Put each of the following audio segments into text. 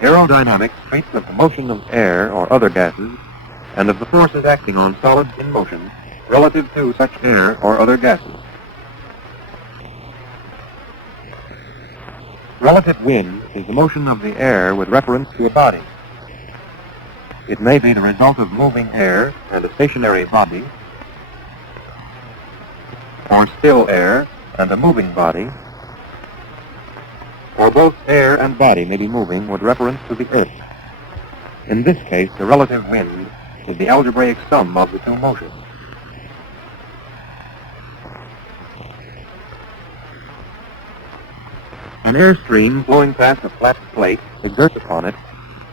Aerodynamics treats of the motion of air or other gases and of the forces acting on solids in motion relative to such air or other gases. Relative wind is the motion of the air with reference to a body. It may be the result of moving air and a stationary body, or still air and a moving body, or both air and body may be moving with reference to the earth. In this case, the relative wind is the algebraic sum of the two motions. An air stream flowing past a flat plate exerts upon it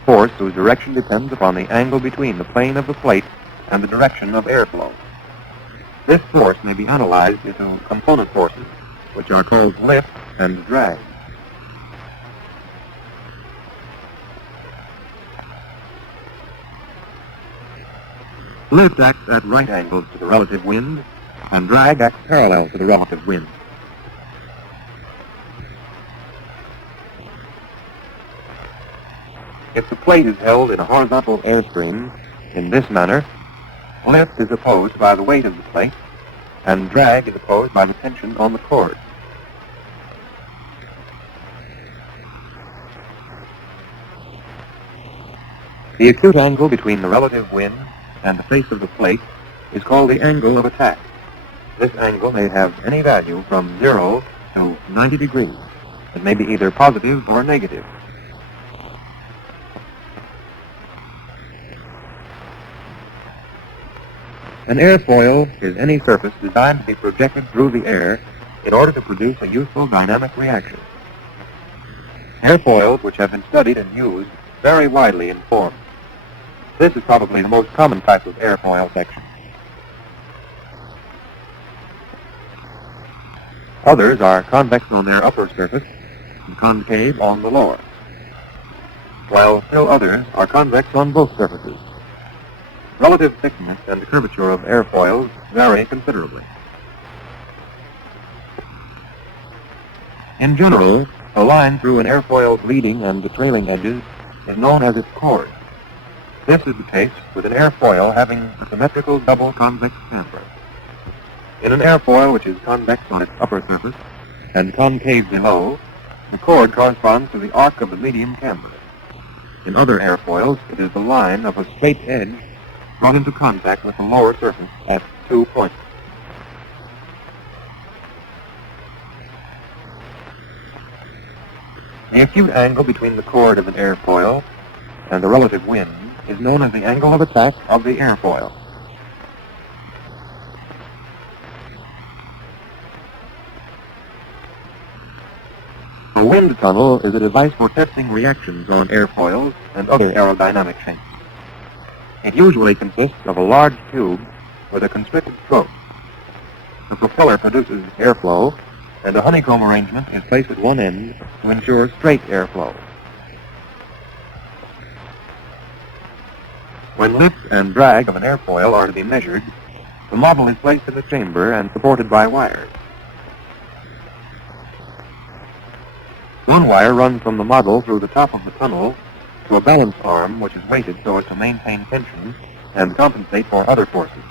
force whose direction depends upon the angle between the plane of the plate and the direction of airflow. This force may be analyzed into component forces, which are called lift and drag. Lift acts at right angles to the relative wind, and drag acts parallel to the relative wind. If the plate is held in a horizontal airstream in this manner, lift is opposed by the weight of the plate, and drag is opposed by the tension on the cord. The acute angle between the relative wind and the face of the plate is called the angle of attack. This angle may have any value from 0 to 90 degrees. It may be either positive or negative. An airfoil is any surface designed to be projected through the air in order to produce a useful dynamic reaction. Airfoils, which have been studied and used, vary widely in form. This is probably the most common type of airfoil section. Others are convex on their upper surface and concave on the lower, while still others are convex on both surfaces. Relative thickness and curvature of airfoils vary considerably. In general, a line through an airfoil's leading and the trailing edges is known as its chord. This is the case with an airfoil having a symmetrical double convex camber. In an airfoil which is convex on its upper surface and concave below, the chord corresponds to the arc of the medium camber. In other airfoils, it is the line of a straight edge brought into contact with the lower surface at 2 points. The acute angle between the chord of an airfoil and the relative wind is known as the angle of attack of the airfoil. A wind tunnel is a device for testing reactions on airfoils and other aerodynamic things. It usually consists of a large tube with a constricted throat. The propeller produces airflow, and a honeycomb arrangement is placed at one end to ensure straight airflow. When lift and drag of an airfoil are to be measured, the model is placed in the chamber and supported by wires. One wire runs from the model through the top of the tunnel to a balance arm which is weighted so as to maintain tension and compensate for other forces.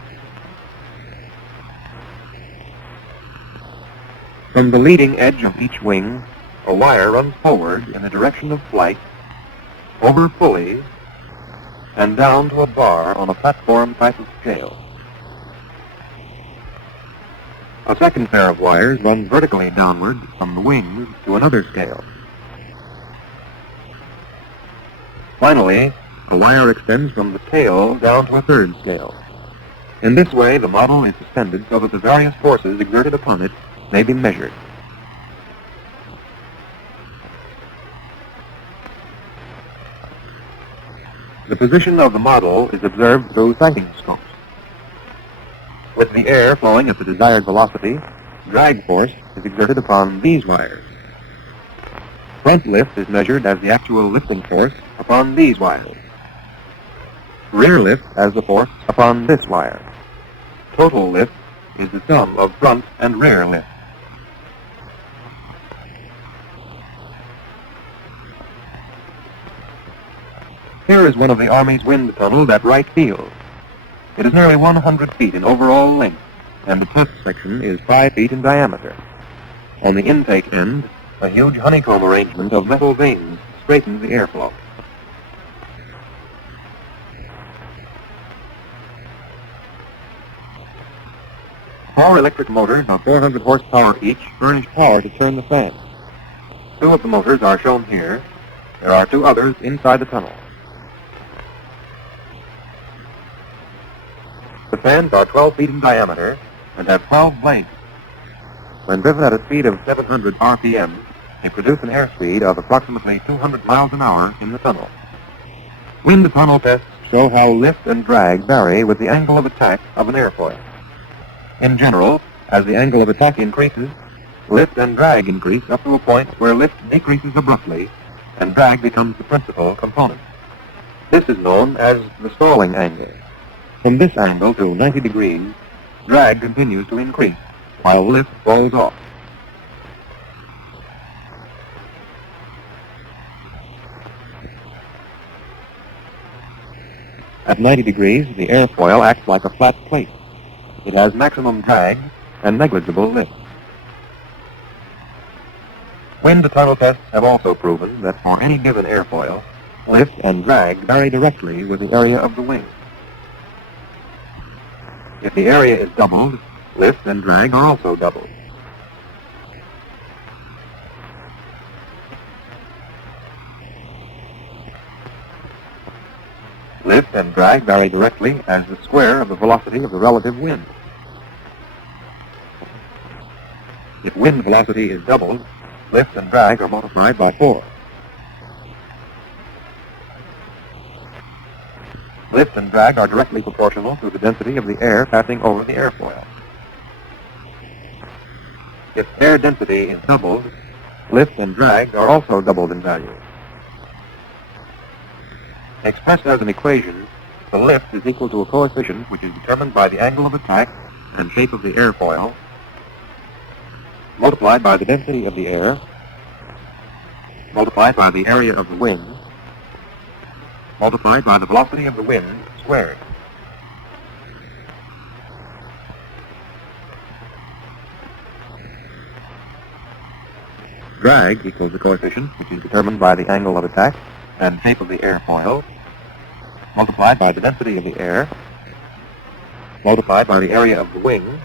From the leading edge of each wing, a wire runs forward in the direction of flight, over pulleys, and down to a bar on a platform type of scale. A second pair of wires runs vertically downward from the wings to another scale. Finally, a wire extends from the tail down to a third scale. In this way, the model is suspended so that the various forces exerted upon it may be measured. The position of the model is observed through sighting scopes. With the air flowing at the desired velocity, drag force is exerted upon these wires. Front lift is measured as the actual lifting force upon these wires. Rear lift as the force upon this wire. Total lift is the sum of front and rear lift. Here is one of the Army's wind tunnels at Wright Field. It is nearly 100 feet in overall length, and the test section is 5 feet in diameter. On the intake end, a huge honeycomb arrangement of metal vanes straightens the airflow. Four electric motors of 400 horsepower each furnish power to turn the fan. 2 of the motors are shown here. There are 2 others inside the tunnel. The fans are 12 feet in diameter and have 12 blades. When driven at a speed of 700 RPM, they produce an airspeed of approximately 200 miles an hour in the tunnel. Wind tunnel tests show how lift and drag vary with the angle of attack of an airfoil. In general, as the angle of attack increases, lift and drag increase up to a point where lift decreases abruptly and drag becomes the principal component. This is known as the stalling angle. From this angle to 90 degrees, drag continues to increase, while lift falls off. At 90 degrees, the airfoil acts like a flat plate. It has maximum drag and negligible lift. Wind tunnel tests have also proven that for any given airfoil, lift and drag vary directly with the area of the wing. If the area is doubled, lift and drag are also doubled. Lift and drag vary directly as the square of the velocity of the relative wind. If wind velocity is doubled, lift and drag are multiplied by 4. Lift and drag are directly proportional to the density of the air passing over the airfoil. If air density is doubled, lift and drag are also doubled in value. Expressed as an equation, the lift is equal to a coefficient which is determined by the angle of attack and shape of the airfoil, multiplied by the density of the air, multiplied by the area of the wing, multiplied by the velocity of the wind squared. Drag equals the coefficient which is determined by the angle of attack and shape of the airfoil, multiplied by the density of the air, multiplied by the area of the wing,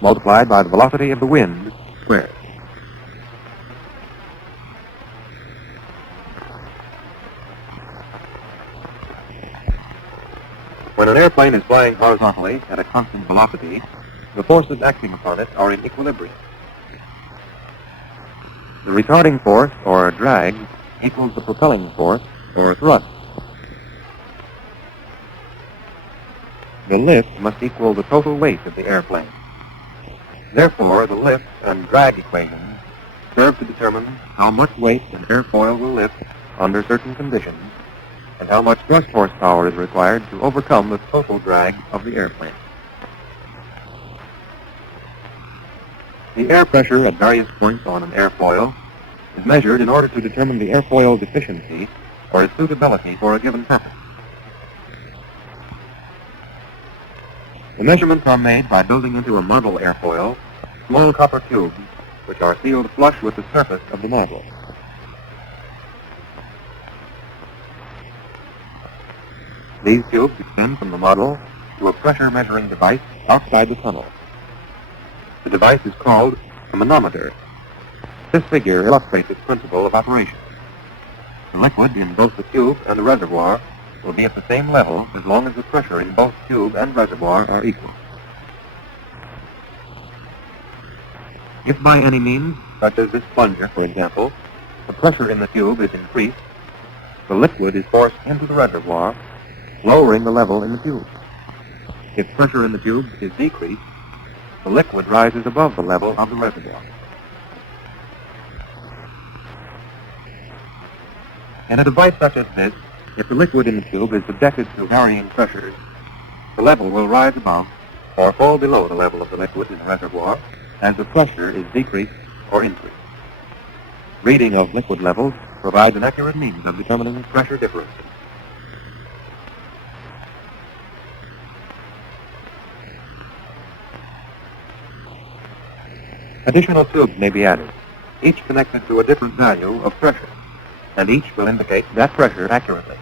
multiplied by the velocity of the wind squared. When an airplane is flying horizontally at a constant velocity, the forces acting upon it are in equilibrium. The retarding force, or drag, equals the propelling force, or thrust. The lift must equal the total weight of the airplane. Therefore, the lift and drag equations serve to determine how much weight an airfoil will lift under certain conditions and how much thrust horsepower is required to overcome the total drag of the airplane. The air pressure at various points on an airfoil is measured in order to determine the airfoil's efficiency or its suitability for a given purpose. The measurements are made by building into a model airfoil small copper tubes which are sealed flush with the surface of the model. These tubes extend from the model to a pressure measuring device outside the tunnel. The device is called a manometer. This figure illustrates its principle of operation. The liquid in both the tube and the reservoir will be at the same level as long as the pressure in both tube and reservoir are equal. If by any means, such as this plunger, for example, the pressure in the tube is increased, the liquid is forced into the reservoir, lowering the level in the tube. If pressure in the tube is decreased, the liquid rises above the level of the reservoir. In a device such as this, if the liquid in the tube is subjected to varying pressures, the level will rise above or fall below the level of the liquid in the reservoir as the pressure is decreased or increased. Reading of liquid levels provides an accurate means of determining pressure differences. Additional tubes may be added, each connected to a different value of pressure, and each will indicate that pressure accurately,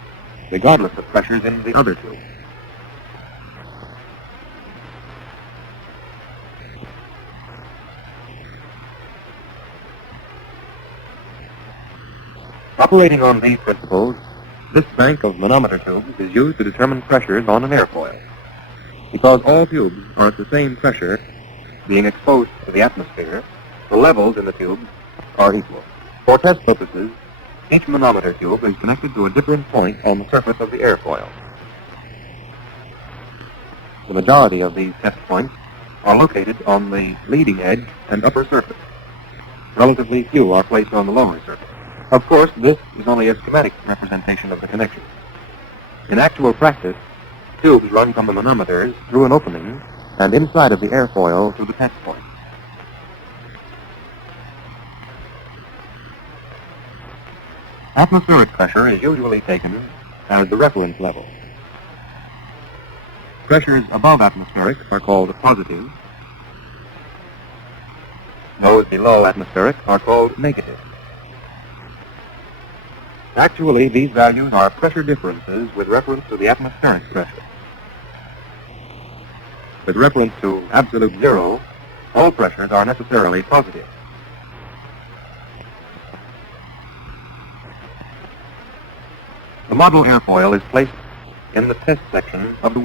regardless of pressures in the other tube. Operating on these principles, this bank of manometer tubes is used to determine pressures on an airfoil. Because all tubes are at the same pressure, being exposed to the atmosphere, the levels in the tubes are equal. For test purposes, each manometer tube is connected to a different point on the surface of the airfoil. The majority of these test points are located on the leading edge and upper surface. Relatively few are placed on the lower surface. Of course, this is only a schematic representation of the connection. In actual practice, tubes run from the manometers through an opening and inside of the airfoil to the test point. Atmospheric pressure is usually taken as the reference level. Pressures above atmospheric are called positive. Those below atmospheric are called negative. Actually, these values are pressure differences with reference to the atmospheric pressure. With reference to absolute zero, all pressures are necessarily positive. The model airfoil is placed in the test section of the